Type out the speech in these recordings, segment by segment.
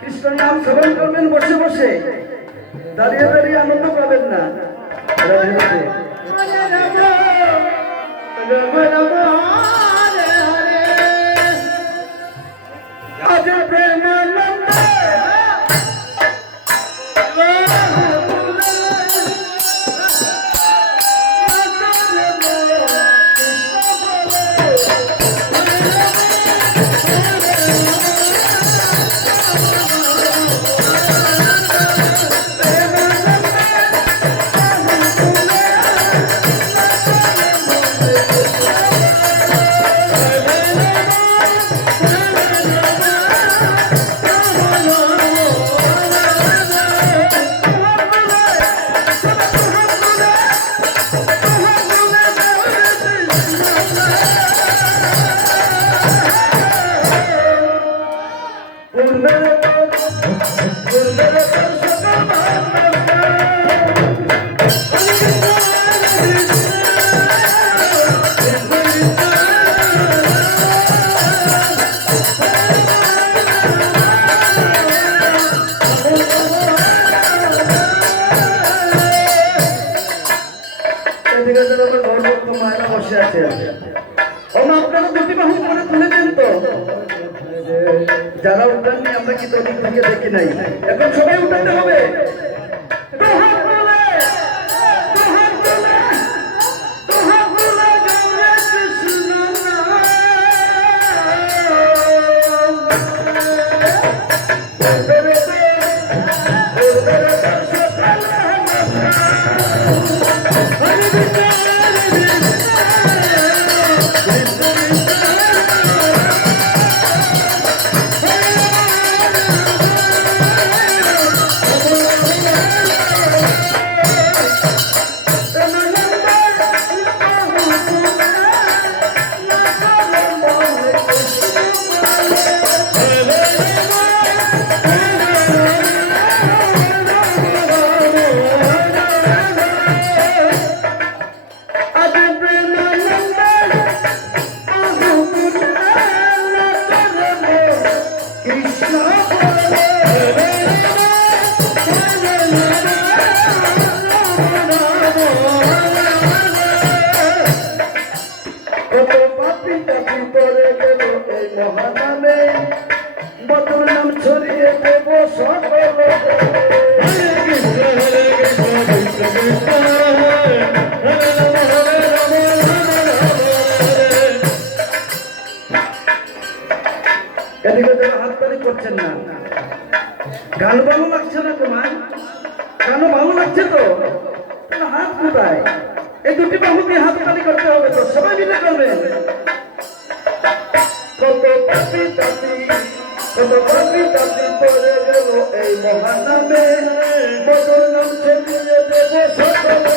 কৃষ্ণ নাম শ্রবণ করবেন বসে বসে, দাঁড়িয়ে দাঁড়িয়ে আনন্দ পাবেন না। রাধে রাধে। যারা উঠাননি আমরা কি তোদিক থেকে দেখি নাই, এখন সবাই উঠাতে হবে। গান ভালো লাগছে না তোমার? গান ভালো লাগছে তো? হাত কোথায়? এই দুটি বাহু দিয়ে হাততালি করতে হবে তো, সবাই মিলে করবেন। কত পাপি তাপি, কত পাপি তাপি পড়ে গেল এই মহানামে, মধুর নাম ছড়িয়ে দেব সকলে।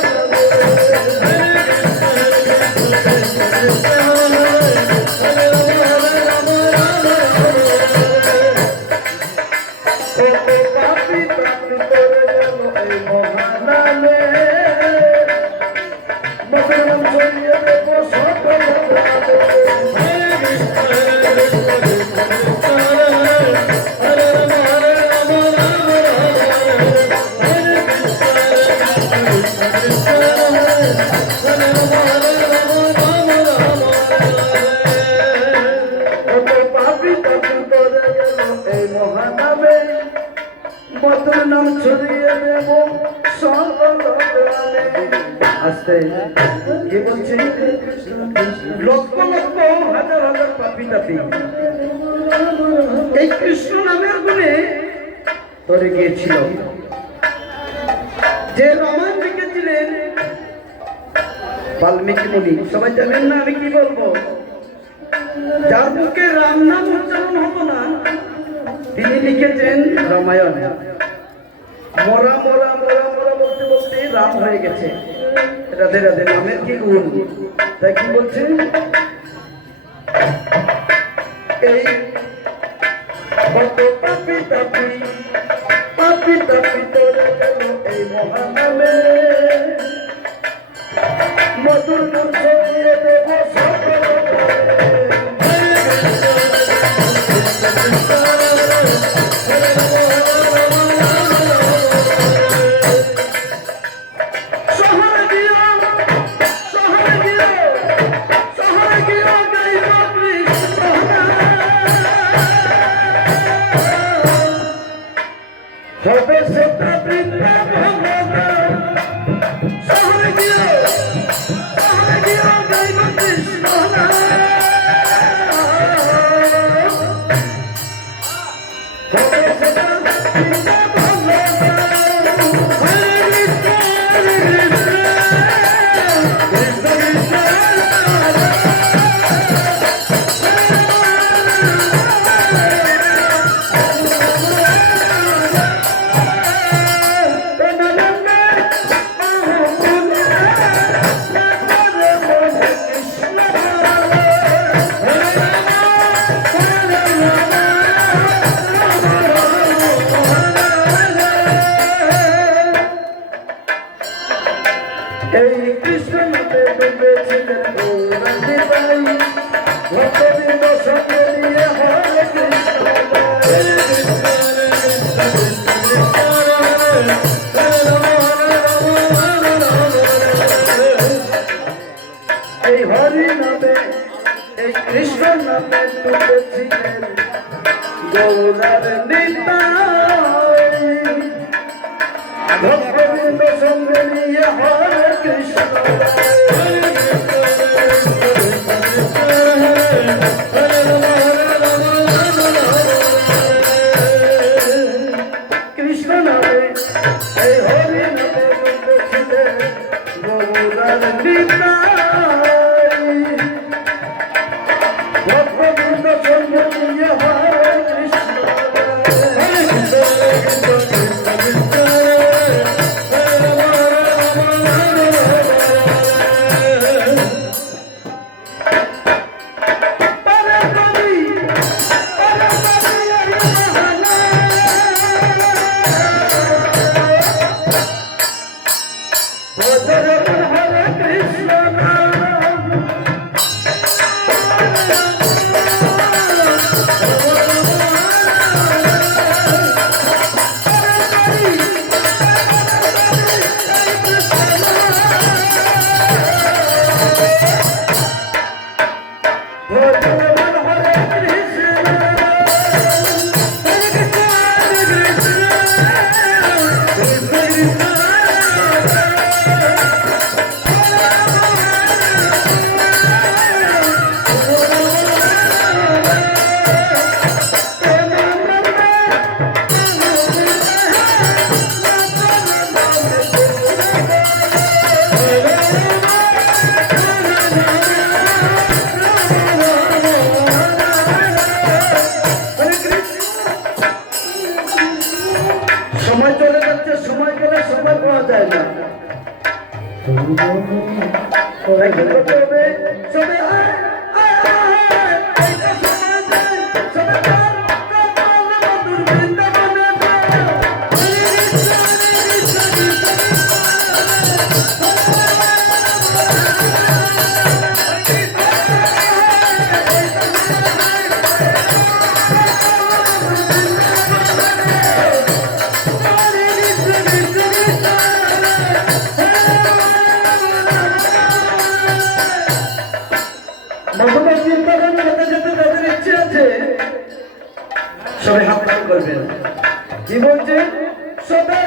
লক্ষ লক্ষ হাজার হাজার পাপি তাপি এই কৃষ্ণ নামের গুণে তরে গিয়েছিল। যে রামায়ণ লিখেছিলেন বাল্মীকি মুনি, সবাই জানেন না আমি কি বলবো? যার মুখে রাম নাম উচ্চারণ হতো না তিনি লিখেছেন রামায়ণ। মরা মরা মরা মরা বলতে বলতে রাম হয়ে গেছে। রাধে রাধে। নামের কি গুণ, তাই কি বলছেন? এই কত পাপি তাপি, পাপি তাপি তোরে গেল এই মহানামে, মধুর নাম ছড়িয়ে দেব সকলে। হরে কৃষ্ণ হরে কৃষ্ণ হরে কৃষ্ণ হবে সেটা বৃন্দাবন শহরে গিয়ে গাইব কৃষ্ণ নাম। হবে সেটা বৃন্দাবন হরে কৃষ্ণ হরে কৃষ্ণ কৃষ্ণ কৃষ্ণ এই কৃষ্ণ নামে ডুবেছিলেন গৌরাঙ্গী বাই ভক্তবৃন্দ সঙ্গে নিয়ে হরে কৃষ্ণ এই হরি নামে এই কৃষ্ণ নামে ডুবেছিলেন গৌরার নিতাই ভক্তবৃন্দ সঙ্গে নিয়ে হরে কৃষ্ণ কৃষ্ণ নামে এই হরি নামে ডুবেছিলেন গৌরার নিতাই ভক্তবৃন্দ সঙ্গে নিয়ে হরে কৃষ্ণ হরে কৃষ্ণ নাম সময় চলে যাচ্ছে, সময় গেলে সময় পাওয়া যায় না। সবাই হাত করবেন, কি বলছে? সবাই